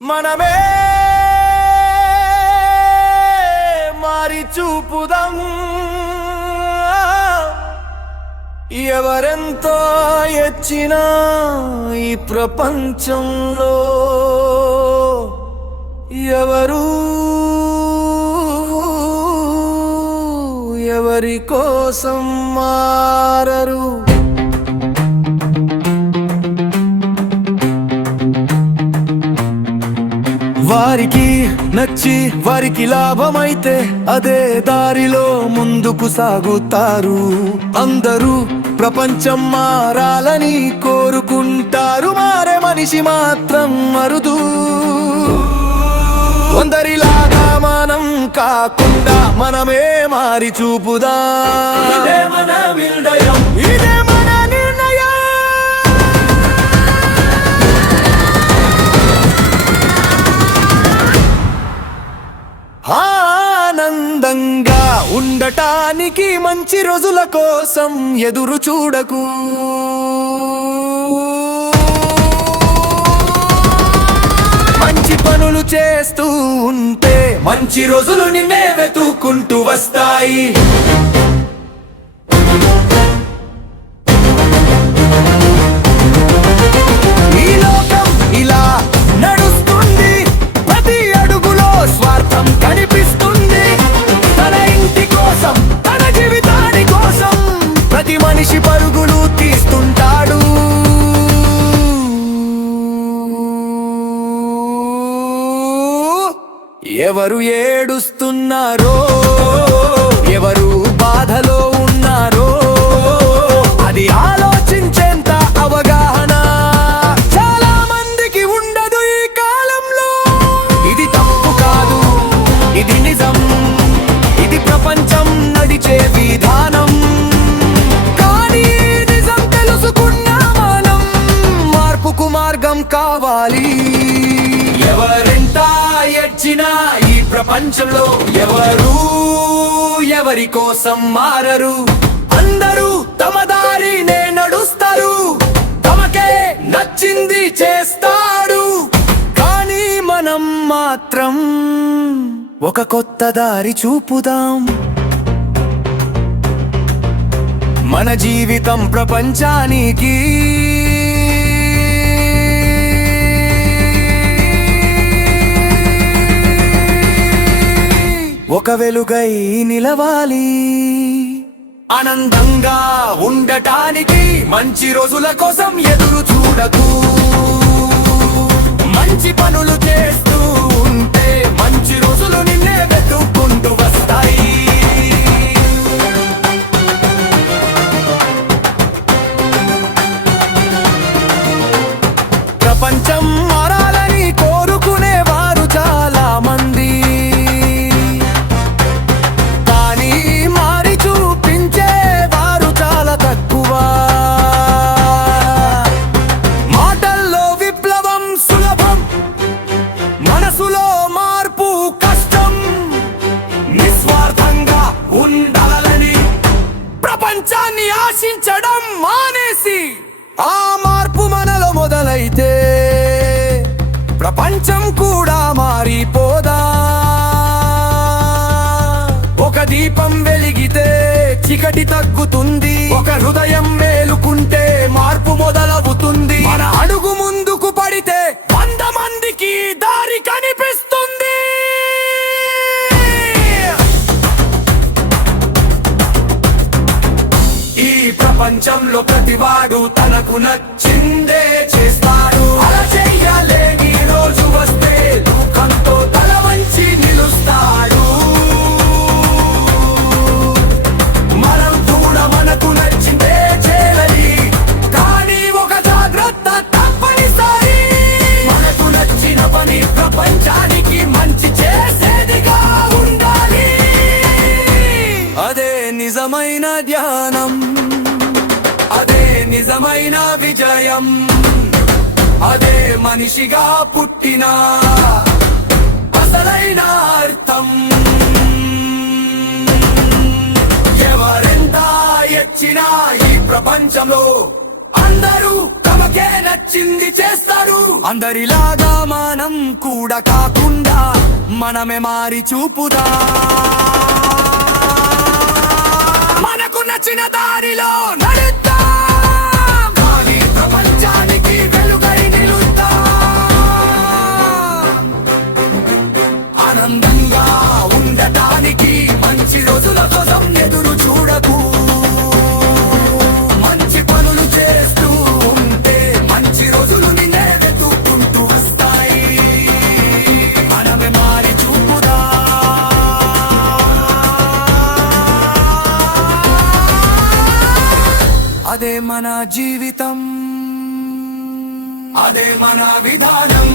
మనమే మారి చూపుదాం ఎవరెంతో ఎచ్చినా ఈ ప్రపంచంలో ఎవరు ఎవరి కోసం మారరు. వారికి నచ్చి వారికి లాభమైతే అదే దారిలో ముందుకు సాగుతారు. అందరూ ప్రపంచం మారాలని కోరుకుంటారు, మారే మనిషి మాత్రం అరుదు. అందరిలాగా మనం కాకుండా మనమే మారి చూపుదాం. ఇదే మన నిర్ణయం, ఇదే మన నిర్ణయం. ఆనందంగా ఉండటానికి మంచి రోజుల కోసం ఎదురు చూడకు. మంచి పనులు చేస్తూ ఉంటే మంచి రోజులు నిన్నే వెతుక్కుంటూ వస్తాయి. ఈ లోకం ఇలా నడుస్తుంది, ప్రతి అడుగులో స్వార్థం కనిపిస్తుంది. తన ఇంటి కోసం, తన జీవితాని కోసం ప్రతి మనిషి పరుగులు తీస్తుంటాడు. ఎవరు ఏడుస్తున్నారో, ఎవరు బాధలో ఉన్నారో అది ఆలోచించేంత అవగాహన చాలా మందికి ఉండదు ఈ కాలంలో. ఇది తప్పు కాదు, ఇది నిజం, ఇది ప్రపంచం నడిచే విధానం. కానీ నిజం తెలుసుకున్న మనం మార్పుకు మార్గం కావాలి. ఎవరెంత ఎచ్చినా ఈ ప్రపంచంలో ఎవరు ఎవరి కోసం మారరు. అందరూ తమ దారినే నడుస్తారు, తమకే నచ్చింది చేస్తాడు. కానీ మనం మాత్రం ఒక కొత్త దారి చూపుదాం. మన జీవితం ప్రపంచానికి ఒక వెలుగై నిలవాలి. ఆనందంగా ఉండటానికి మంచి రోజుల కోసం ఎదురు చూడకు. మంచి పనులు చేస్తూ ఉంటే మంచి రోజులు నిన్నే వెతుక్కుంటూ వస్తాయి. ప్రపంచం మారాలని కోరుకునేవారు చాలా మంది, మాటల్లో విప్లవం సులభం, మనసులో మార్పు కష్టం. నిస్వార్థంగా ఉండాలని ప్రపంచాన్ని ఆశించడం మానేసి ఆ మార్పు మనలో మొదలైతే ప్రపంచం కూడా మారిపోదా. ఒక దీపం వెలిగితే చీకటి తగ్గుతుంది, ఒక హృదయం మేలుకుంటే మార్పు మొదలవుతుంది. మన అడుగు ముందుకు పడితే 100 మందికి దారి కనిపిస్తుంది. ఈ ప్రపంచంలో ప్రతివాడు తనకు నచ్చిందే చేస్తాడు. అలా చెయ్యాలేని రోజు వస్తే దుఃఖంతో తల వంచి నిలుస్తాడు. మనం కూడా మనకు నచ్చిందే చేయాలి, కానీ ఒక జాగ్రత్త తప్పనిసరి. మనకు నచ్చిన పని ప్రపంచానికి మంచి చేసేదిగా ఉండాలి. అదే నిజమైన ధ్యానం, అదే నిజమైన విజయం, అదే మనిషిగా పుట్టిన అసలైన అర్థం. ఎవరెంత ఎచ్చినా ఈ ప్రపంచంలో అందరూ తమ తమకే నచ్చింది చేస్తారు. అందరిలాగా మనం కూడా కాకుండా మనమే మారి చూపుదా. మనకు నచ్చిన దారిలో నడుద్దాం, కానీ ప్రపంచానికి వెలుగై నిలుద్దాం. ఆనందంగా ఉండటానికి మంచి రోజుల కోసం ఎదురు చూడకు. మంచి పనులు చేస్తూ ఉంటే మంచి రోజులు నిన్నే వెతుక్కుంటూ వస్తాయి. మనమే మారి చూపుదా. అదే మన జీవితం, అదే మన విధానం.